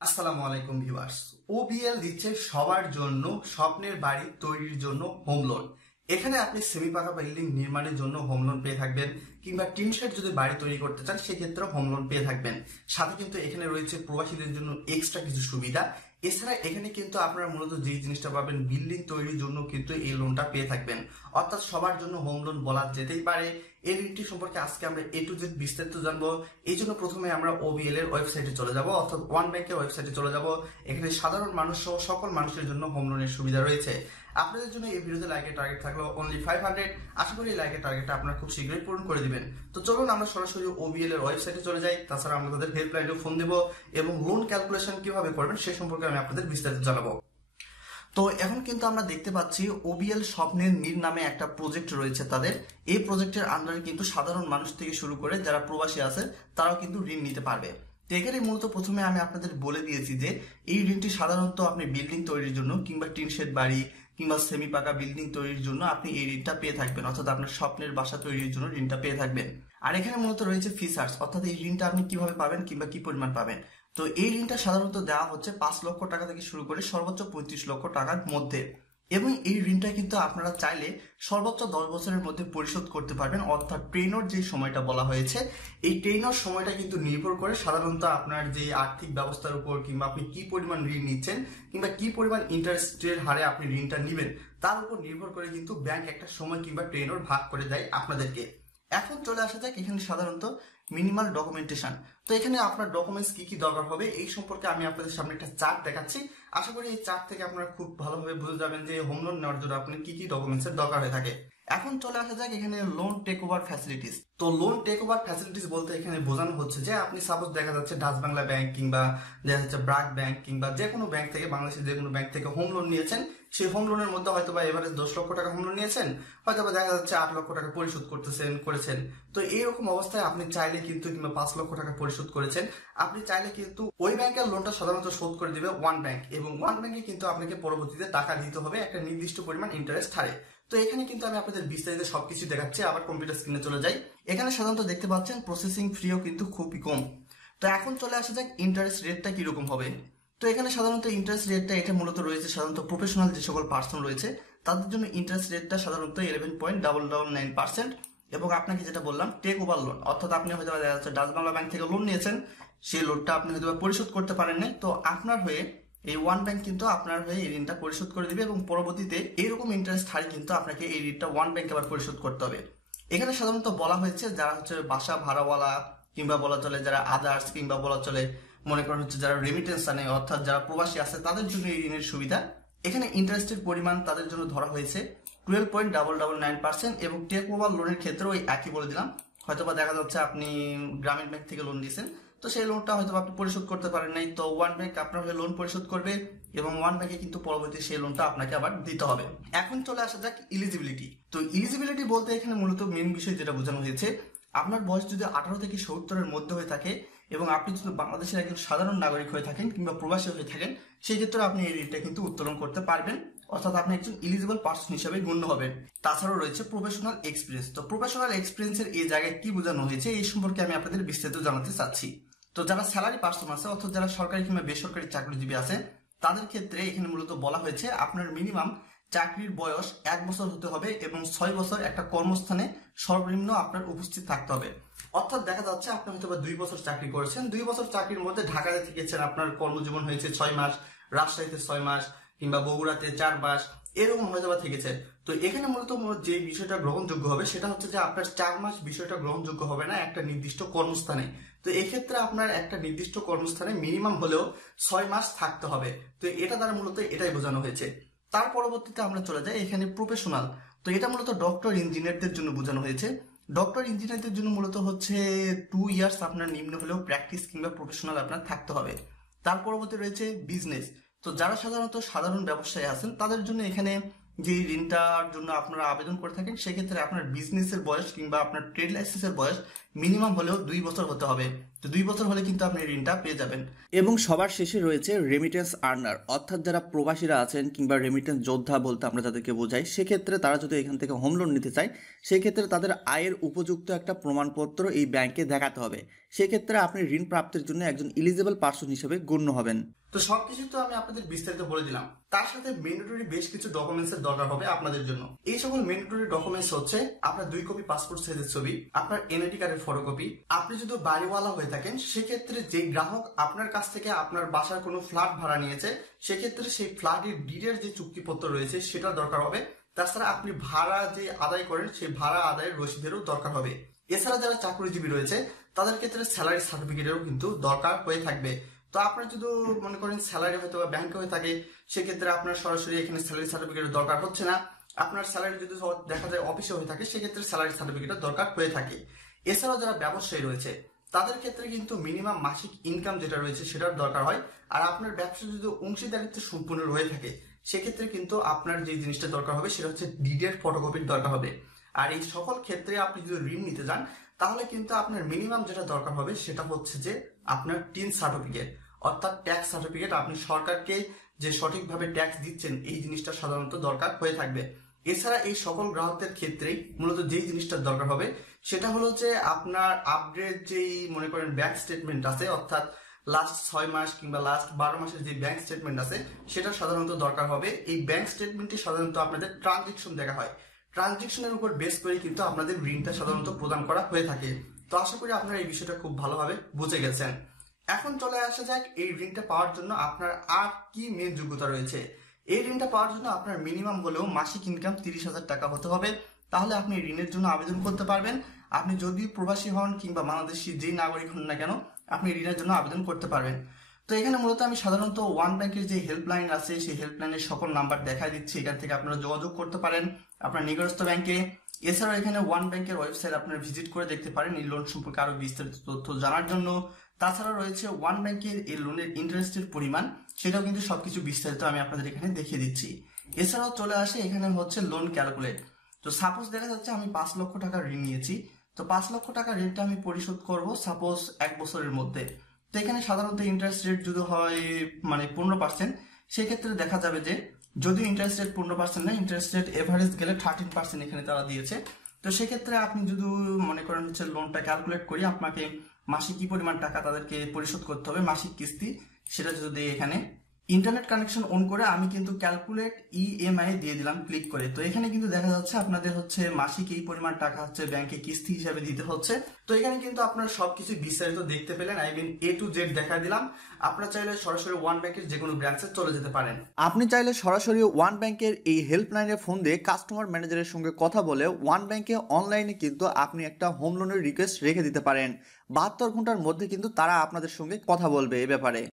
আসসালামু আলাইকুম ভিউয়ার্স। ওবিএল দিচ্ছে সবার জন্য স্বপ্নের বাড়ি তৈরির জন্য হোম লোন। এখানে আপনি সেমি পাকা বিল্ডিং নির্মাণের জন্য হোম লোন পেয়ে থাকবেন, কিংবা টিন শেড যদি বাড়ি তৈরি করতে চান সেক্ষেত্রে হোম লোন পেয়ে থাকবেন। সাথে কিন্তু এখানে রয়েছে প্রবাসীদের জন্য এক্সট্রা কিছু সুবিধা। এছাড়া এখানে কিন্তু আপনারা মূলত যেই জিনিসটা পাবেন বিল্ডিং তৈরির জন্য কিন্তু এই লোনটা পেয়ে থাকবেন, অর্থাৎ সবার জন্য হোম লোন বলা যেতেই পারে। এই ঋণটি সম্পর্কে আজকে আমরা এ টু জেড বিস্তারিত জানবো। এই জন্য প্রথমে আমরা ওবিএল এর ওয়েবসাইটে চলে যাব, অর্থাৎ ওয়ান ব্যাংকের ওয়েবসাইটে চলে যাব। এখানে সাধারণ মানুষ সহ সকল মানুষের জন্য হোম লোনের সুবিধা রয়েছে। আপনাদের জন্য এই ভিডিওতে লাইকের টার্গেট থাকলো অনলি 500। আশা করি এই লাইকের টার্গেটটা আপনারা খুব শীঘ্রই পূরণ করে দিবেন। তো চলুন আমরা সরাসরি ওবিএল এর ওয়েবসাইটে চলে যাই। তাছাড়া আমরা তাদের হেল্পলাইনে ফোন দেব এবং লোন ক্যালকুলেশন কিভাবে করবেন সে সম্পর্কে আমি আপনাদের বিস্তারিত জানাবো। তো এখন কিন্তু আমরা দেখতে পাচ্ছি ওবিএল স্বপ্নের নীল নামে একটা প্রজেক্ট রয়েছে তাদের। এই প্রজেক্টের আন্ডারে কিন্তু সাধারণ মানুষ থেকে শুরু করে যারা প্রবাসী আছে তারাও কিন্তু ঋণ নিতে পারবে। তো এখানে মূলত প্রথমে আমি আপনাদের বলে দিয়েছি যে এই ঋণটি সাধারণত আপনি বিল্ডিং তৈরির জন্য কিংবা টিন শেড বাড়ি কিংবা সেমি পাকা বিল্ডিং তৈরির জন্য আপনি এই ঋণটা পেয়ে থাকবেন, অর্থাৎ আপনার স্বপ্নের বাসা তৈরির জন্য ঋণটা পেয়ে থাকবেন। আর এখানে মূলত রয়েছে ফিচার্স, অর্থাৎ এই ঋণটা আপনি কিভাবে পাবেন কিংবা কি পরিমাণ পাবেন। তো এই ঋণটা সাধারণত দেওয়া হচ্ছে 5 লক্ষ টাকা থেকে শুরু করে সর্বোচ্চ 35 লক্ষ টাকার মধ্যে, এবং এই ঋণটা কিন্তু আপনারা চাইলে সর্বোচ্চ 10 বছরের মধ্যে পরিশোধ করতে পারবেন। অর্থাৎ টেইনর যে সময়টা বলা হয়েছে, এই টেইনর সময়টা কিন্তু নির্ভর করে সাধারণত আপনার যে আর্থিক ব্যবস্থার উপর, কিংবা আপনি কি পরিমাণ ঋণ নিচ্ছেন কিংবা কি পরিমাণ ইন্টারেস্টের হারে আপনি ঋণটা নেবেন তার উপর নির্ভর করে কিন্তু ব্যাংক একটা সময় কিংবা টেইনর ভাগ করে দেয় আপনাদেরকে। এখন চলে আসা যাক এখানে সাধারণত মিনিমাল ডকুমেন্টেশন। তো এখানে আপনার ডকুমেন্টস কি কি দরকার হবে এই সম্পর্কে আমি আপনাদের সামনে একটা চার্ট দেখাচ্ছি। আশা করি এই চার্ট থেকে আপনারা খুব ভালোভাবে বুঝে যাবেন যে হোম লোন নেওয়ার জন্য আপনার কি কি ডকুমেন্টস এর দরকার হয়ে থাকে। এখন চলে আসা যাক এখানে লোন টেক ওভার ফ্যাসিলিটিস। তো লোন টেক ওভার ফ্যাসিলিটিস বলতে এখানে বোঝানো হচ্ছে যে আপনি সাপোজ দেখা যাচ্ছে ডাচ বাংলা ব্যাংক কিংবা দেখা যাচ্ছে ব্রাক ব্যাংক কিংবা যে কোনো ব্যাংক থেকে, বাংলাদেশের যে কোনো ব্যাংক থেকে হোম লোন নিয়েছেন। সেই হোম লোনের মধ্যে হয়তো বা এভারেজ 10 লক্ষ টাকা হোম লোন নিয়েছেন, হয়তো বা দেখা যাচ্ছে 8 লক্ষ টাকা পরিশোধ করেছেন। তো এইরকম অবস্থায় আপনি চাইলে কিন্তু, কিংবা 5 লক্ষ টাকা পরিশোধ করেছেন, আপনি চাইলে কিন্তু ওই ব্যাংকের লোনটা সাধারণত শোধ করে দিবে ওয়ান ব্যাংক, এবং ওয়ান ব্যাংকে কিন্তু আপনাকে পরবর্তীতে টাকা দিতে হবে একটা নির্দিষ্ট পরিমাণ ইন্টারেস্ট হারে। তো এখানে কিন্তু আমি আপনাদের বিস্তারিত সবকিছু দেখাচ্ছি। আবার কম্পিউটার স্ক্রিনে চলে যাই। এখানে সাধারণত দেখতে পাচ্ছেন প্রসেসিং ফিও কিন্তু খুবই কম। তো এখন চলে আসা যাক ইন্টারেস্ট রেটটা কিরকম হবে। তো এখানে সাধারণত ইন্টারেস্ট রেটটা এটা মূলত রয়েছে সাধারণত প্রফেশনাল যে সকল পার্সন রয়েছে তাদের জন্য ইন্টারেস্ট রেটটা সাধারণত 11.999%। এবং আপনাকে যেটা বললাম টেক ওভার লোন, অর্থাৎ আপনি হয়তো দেখা যাচ্ছে ডাচ বাংলা ব্যাংক থেকে লোন নিয়েছেন, সেই লোনটা আপনি হয়তো পরিশোধ করতে পারেন নাই, তো আপনার হয়ে এই ওয়ান ব্যাংক কিন্তু আপনার হয়ে এই ঋণটা পরিশোধ করে দিবে, এবং পরবর্তীতে এইরকম ইন্টারেস্ট হারে কিন্তু আপনাকে এই ঋণটা ওয়ান ব্যাংক আবার পরিশোধ করতে হবে। এখানে সাধারণত বলা হয়েছে যারা হচ্ছে বাসা ভাড়াওয়ালা, কিংবা বলা চলে যারা আদার্স, কিংবা বলা চলে মনে করেন হচ্ছে যারা রেমিটেন্স আনে, অর্থাৎ যারা প্রবাসী আছে তাদের জন্য এই ঋণের সুবিধা। এখানে ইন্টারেস্টের পরিমাণ তাদের জন্য ধরা হয়েছে 12.999%, এবং টেক ওভার লোনের ক্ষেত্রে ওই একই বলে দিলাম। হয়তোবা দেখা যাচ্ছে আপনি গ্রামীণ ব্যাংক থেকে লোন দিয়েছেন, তো সেই লোনটা হয়তো আপনি পরিশোধ করতে পারেন নাই, তো ওয়ান ব্যাংক আপনার হয়ে লোন পরিশোধ করবে, এবং ওয়ান ব্যাংকে কিন্তু পরবর্তী সেই লোনটা আপনাকে আবার দিতে হবে। এখন চলে আসা যাক ইলিজিবিলিটি। তো ইলিজিবিলিটি বলতে এখানে মূলত মেন বিষয় যেটা বোঝানো হয়েছে, আপনার বয়স যদি 18 থেকে 70-এর মধ্যে হয়ে থাকে এবং আপনি যদি বাংলাদেশের একজন সাধারণ নাগরিক হয়ে থাকেন কিংবা প্রবাসী হয়ে থাকেন, সেই ক্ষেত্রে আপনি এই ঋণটা কিন্তু উত্তোলন করতে পারবেন, অর্থাৎ আপনি একজন ইলিজিবল পার্সন হিসেবে গণ্য হবেন। তাছাড়াও রয়েছে প্রফেশনাল এক্সপিরিয়েন্স। তো প্রফেশনাল এক্সপিরিয়েন্সের এই জায়গায় কি বোঝানো হয়েছে এই সম্পর্কে আমি আপনাদের বিস্তারিত জানাতে চাচ্ছি। তো যারা স্যালারি পার্সন আছে, অর্থাৎ যারা সরকারি কিংবা বেসরকারি চাকরিজীবী আছে, তাদের ক্ষেত্রে এখানে মূলত বলা হয়েছে আপনার মিনিমাম চাকরির বয়স 1 বছর হতে হবে এবং 6 বছর একটা কর্মস্থানে সর্বনিম্ন আপনার উপস্থিত থাকতে হবে। অর্থাৎ দেখা যাচ্ছে আপনি হয়তো 2 বছর চাকরি করেছেন, 2 বছর চাকরির মধ্যে ঢাকাতে থেকেছেন, আপনার কর্মজীবন হয়েছে 6 মাস, রাজশাহীতে 6 মাস, কিংবা বগুড়াতে 4 মাস, এরকম হয়তো বা থেকেছে। তো এখানে মূলত যে বিষয়টা গ্রহণযোগ্য হবে সেটা হচ্ছে যে আপনার 4 মাস বিষয়টা গ্রহণযোগ্য হবে না একটা নির্দিষ্ট কর্মস্থানে। তো এক্ষেত্রে আপনার একটা নির্দিষ্ট কর্মস্থানে মিনিমাম হলেও 6 মাস থাকতে হবে। তো এটা দ্বারা মূলত এটাই বোঝানো হয়েছে। তার পরবর্তীতে আমরা চলে যাই এখানে প্রফেশনাল। তো এটা মূলত ডক্টর ইঞ্জিনিয়ারদের জন্য বোঝানো হয়েছে। ডক্টর ইঞ্জিনিয়ারদের জন্য মূলত হচ্ছে 2 ইয়ার্স আপনার নিম্ন হলেও প্র্যাকটিস কিংবা প্রফেশনাল আপনার থাকতে হবে। তার পরবর্তী রয়েছে বিজনেস। তো যারা সাধারণত সাধারণ ব্যবসায়ী আছেন তাদের জন্য এখানে যে ঋণটার জন্য আপনারা আবেদন করে থাকেন সেক্ষেত্রে আপনার বিজনেসের বয়স কিংবা আপনার ট্রেড লাইসেন্সের বয়স মিনিমাম হলেও 2 বছর হতে হবে। তো তো 2 বছর হলে কিন্তু আপনি ঋণটা পেয়ে যাবেন। এবং সবার শেষে রয়েছে রেমিটেন্স আর্নার, অর্থাৎ যারা প্রবাসীরা আছেন কিংবা রেমিটেন্স যোদ্ধা বলতে আমরা যাদেরকে বোঝাই, সেক্ষেত্রে তারা যদি এখান থেকে হোম লোন নিতে চায় সেক্ষেত্রে তাদের আয়ের উপযুক্ত একটা প্রমাণপত্র এই ব্যাংকে দেখাতে হবে। সেক্ষেত্রে আপনি ঋণ প্রাপ্তির জন্য একজন এলিজেবল পার্সন হিসেবে গণ্য হবেন। তো সবকিছু তো আমি আপনাদের বিস্তারিত বলে দিলাম, তার সাথে ম্যান্ডেটরি বেশ কিছু ডকুমেন্টস এর দরকার হবে আপনাদের জন্য। এই সকল ম্যান্ডেটরি ডকুমেন্টস হচ্ছে আপনার 2 কপি পাসপোর্ট সাইজের ছবি, আপনার এনআইডি কার্ডের ফটোকপি। আপনি যদি বাড়িওয়ালা হয়ে থাকেন সেক্ষেত্রে যে গ্রাহক আপনার কাছ থেকে আপনার বাসার কোনো ফ্ল্যাট ভাড়া নিয়েছে সেক্ষেত্রে সেই ফ্ল্যাটের ডিডের যে চুক্তিপত্র রয়েছে সেটা দরকার হবে। তাছাড়া আপনি ভাড়া যে আদায় করেন সেই ভাড়া আদায়ের রসিদেরও দরকার হবে। এছাড়া যারা চাকরিজীবী রয়েছে তাদের ক্ষেত্রে স্যালারি সার্টিফিকেটেরও কিন্তু দরকার হয়ে থাকবে। তো আপনার যদি মনে করেন স্যালারি হয়তো বা ব্যাংকে হয়ে থাকে সেক্ষেত্রে আপনার সরাসরি এখানে স্যালারি সার্টিফিকেটের দরকার হচ্ছে না। আপনার স্যালারি যদি দেখা যায় অফিসে হয়ে থাকে সেক্ষেত্রে স্যালারি সার্টিফিকেটের দরকার হয়ে থাকে। এছাড়াও যারা ব্যবসায়ী রয়েছে তাদের ক্ষেত্রে কিন্তু মিনিমাম মাসিক ইনকাম যেটা রয়েছে সেটার দরকার হয়। আর আপনার ব্যবসা যদি অংশীদারিত্ব সম্পূর্ণ হয়ে থাকে সেক্ষেত্রে কিন্তু আপনার যে জিনিসটা দরকার হবে সেটা হচ্ছে ডিডের ফটোকপির দরকার হবে। আর এই সকল ক্ষেত্রে আপনি যদি ঋণ নিতে যান তাহলে কিন্তু আপনার মিনিমাম যেটা দরকার হবে সেটা হচ্ছে যে আপনার টিন সার্টিফিকেট, অর্থাৎ ট্যাক্স সার্টিফিকেট। আপনি সরকারকে যে সঠিকভাবে ট্যাক্স দিচ্ছেন এই জিনিসটা সাধারণত দরকার হয়ে থাকবে। এছাড়া এই সকল গ্রাহকদের ক্ষেত্রেই মূলত যেই জিনিসটা দরকার হবে সেটা হলো যে আপনার আপডেট যেই মনে করেন ব্যাংক স্টেটমেন্ট আছে, অর্থাৎ লাস্ট 6 মাস কিংবা লাস্ট 12 মাসের যে ব্যাংক স্টেটমেন্ট আছে সেটা সাধারণত দরকার হবে। এই ব্যাংক স্টেটমেন্টটি সাধারণত আপনাদের ট্রানজেকশন দেখা হয়, ট্রানজেকশনের উপর বেস করে কিন্তু আপনাদের ঋণটা সাধারণত প্রদান করা হয়ে থাকে। তো আশা করি আপনারা এই বিষয়টা খুব ভালোভাবে বুঝে গেছেন। এখন চলে আসা যাক এই ঋণটা পাওয়ার জন্য আপনার আর কি মেন যোগ্যতা রয়েছে। এই ঋণটা পাওয়ার জন্য আপনার মিনিমাম হলেও মাসিক ইনকাম 30,000 টাকা হতে হবে, তাহলে আপনি ঋণের জন্য আবেদন করতে পারবেন। আপনি যদি প্রবাসী হন কিংবা বাংলাদেশি যেই নাগরিক হন না কেন আপনি ঋণের জন্য আবেদন করতে পারবেন। তো এখানে মূলত আমি সাধারণত ওয়ান ব্যাংকের যে হেল্পলাইন আছে সেই হেল্পলাইনের সকল নাম্বার দেখাই দিচ্ছি, এখান থেকে আপনারা যোগাযোগ করতে পারেন আপনার নিকটস্থ ব্যাংকে। এছাড়াও এখানে ওয়ান ব্যাংকের ওয়েবসাইট আপনারা ভিজিট করে দেখতে পারেন এই লোন সম্পর্কে আরো বিস্তারিত তথ্য জানার জন্য। তাছাড়া রয়েছে ওয়ান ব্যাংকের এই লোনের ইন্টারেস্টের পরিমাণ, সেটাও কিন্তু সবকিছু বিস্তারিত আমি আপনাদের এখানে দেখিয়ে দিচ্ছি। এছাড়াও চলে আসে এখানে হচ্ছে লোন ক্যালকুলেট। তো সাপোজ দেখা যাচ্ছে আমি 5 লক্ষ টাকা ঋণ নিয়েছি, তো 5 লক্ষ টাকা ঋণটা আমি পরিশোধ করব সাপোজ 1 বছরের মধ্যে। তো এখানে সাধারণত ইন্টারেস্ট রেট যদি হয় মানে 15%, সেক্ষেত্রে দেখা যাবে যে যদি ইন্টারেস্ট রেট 15% না, ইন্টারেস্ট রেট এভারেজ গেলে 13% এখানে তারা দিয়েছে। তো সেক্ষেত্রে আপনি যদি মনে করেন হচ্ছে লোনটা ক্যালকুলেট করি আপনাকে মাসে কি পরিমাণ টাকা তাদেরকে পরিশোধ করতে হবে মাসিক কিস্তি, সেটা যদি এখানে ইন্টারনেট কানেকশন অন করে আমি কিন্তু ক্যালকুলেট ইএমআই দিয়ে দিলাম ক্লিক করে, তো এখানে কিন্তু দেখা যাচ্ছে আপনাদের হচ্ছে মাসিক এই পরিমাণ টাকা হচ্ছে ব্যাংকে কিস্তি হিসাবে দিতে হচ্ছে। তো এখানে কিন্তু আপনারা সবকিছু বিস্তারিত দেখতে পেলেন, I mean A to Z দেখা দিলাম। আপনারা চাইলে সরাসরি ওয়ান ব্যাংকের যে কোনো ব্রাঞ্চে চলে যেতে পারেন। আপনি চাইলে সরাসরি ওয়ান ব্যাংকের এই হেল্পলাইনে ফোন দিয়ে কাস্টমার ম্যানেজারের সঙ্গে কথা বলে ওয়ান ব্যাংকে অনলাইনে কিন্তু আপনি একটা হোম লোনের রিকোয়েস্ট রেখে দিতে পারেন। 72 ঘন্টার মধ্যে কিন্তু তারা আপনাদের সঙ্গে কথা বলবে এ ব্যাপারে।